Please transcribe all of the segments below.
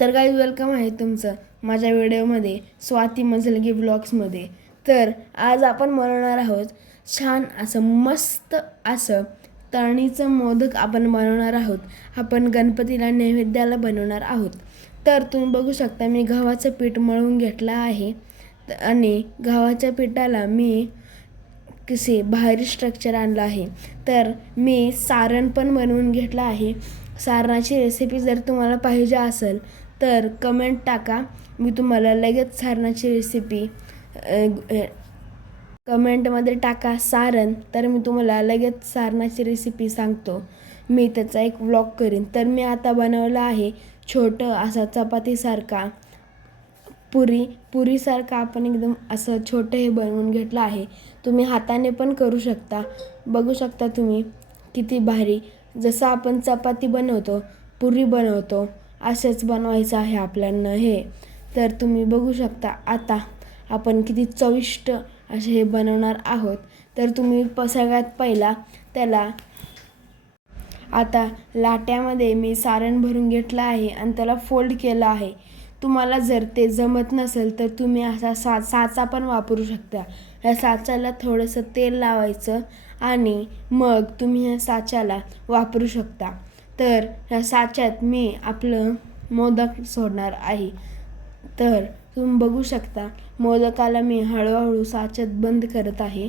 तर guys welcome आहे तुमचं माझ्या व्हिडिओमध्ये स्वाती मजलगी ब्लॉग्समध्ये। तर आज आपण बनवणार आहोत छान असं मस्त असं तळणीचं मोदक आपण बनवणार आहोत। आपण गणपतीला नैवेद्याला बनवणार आहोत। तर तुम्ही बघू शकता मी गव्हाचं पीठ मळून घेतलं आहे आणि गव्हाच्या पिठाला मी कसे बाहेर स्ट्रक्चर आणलं आहे। तर मी सारण पण बनवून घेतलं आहे। सारणाची रेसिपी जर तुम्हाला पाहिजे असेल तर कमेंट टाका, मी तुम्हाला लगेच सारणाची रेसिपी कमेंटमध्ये टाका सारण, तर मी तुम्हाला लगेच सारणाची रेसिपी सांगतो। मी त्याचा एक व्लॉग करीन। तर मी आता बनवला आहे छोटं असा चपातीसारखा पुरीसारखा आपण एकदम असं छोटं हे बनवून घेतलं आहे। तुम्ही हाताने पण करू शकता। बघू शकता तुम्ही किती भारी, जसं आपण चपाती बनवतो पुरी बनवतो असंच बनवायचं आहे आपल्याला हे। तर तुम्ही बघू शकता आता आपण किती चविष्ट असे हे बनवणार आहोत। तर तुम्ही सगळ्यात पहिला त्याला आता लाट्यामध्ये मी सारण भरून घेतलं आहे आणि त्याला फोल्ड केलं आहे। तुम्हाला जर ते जमत नसेल तर तुम्ही असा साचा पण वापरू शकता। या साच्याला थोडंसं तेल लावायचं आणि मग तुम्ही या साच्याला वापरू शकता। तर ह्या साच्यात मी आपलं मोदक सोडणार आहे। तर तुम्ही बघू शकता मोदकाला मी हळूहळू साच्यात बंद करत आहे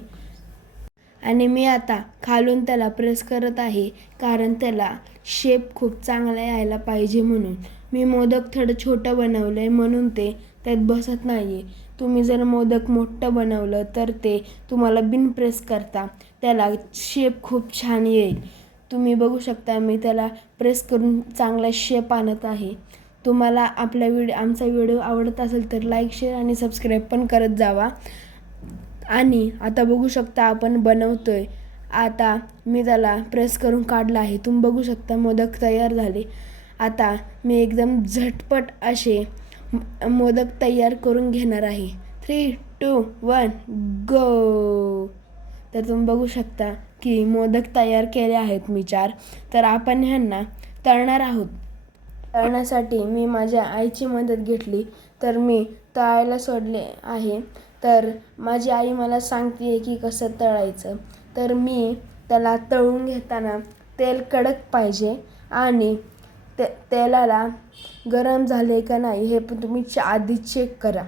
आणि मी आता खालून त्याला प्रेस करत आहे, कारण त्याला शेप खूप चांगला यायला पाहिजे म्हणून। मी मोदक थोडं छोटं बनवलं आहे म्हणून ते त्यात बसत नाही आहे। तुम्ही जर मोदक मोठं बनवलं तर ते तुम्हाला बिन प्रेस करता त्याला शेप खूप छान येईल। तुम्ही बघू शकता मी त्याला प्रेस करून चांगला शेप आणत आहे। तुम्हाला आमचा व्हिडिओ आवडत असेल तर लाईक शेअर आणि सबस्क्राईब पण करत जावा। आणि आता बघू शकता आपण बनवतोय, आता मी त्याला प्रेस करून काढला आहे। तुम्ही बघू शकता मोदक तयार झाले। आता मी एकदम झटपट असे मोदक तयार करून घेणार आहे। 3, 2, 1 गो। तर तुम्ही बघू शकता की मोदक तयार केले आहेत मी 4। तर आपण ह्यांना तळणार आहोत। तळण्यासाठी मी माझ्या आईची मदत घेतली, तर मी तळायला सोडले आहे। तर माझी आई मला सांगते की कसं तळायचं। तर मी त्याला तळून घेताना तेल कडक पाहिजे आणि तेलाला गरम झाले का नाही हे पण तुम्ही आधी चेक करा।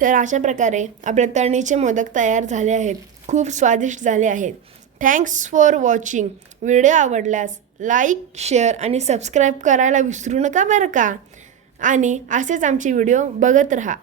तर अशा प्रकारे आपले तळणीचे मोदक तयार झाले आहेत, खूप स्वादिष्ट झाले आहेत। Thanks for watching. व्हिडिओ आवडल्यास लाईक शेअर आणि सबस्क्राईब करायला विसरू नका बरं का। आणि असेच आमचे व्हिडिओ बघत राहा।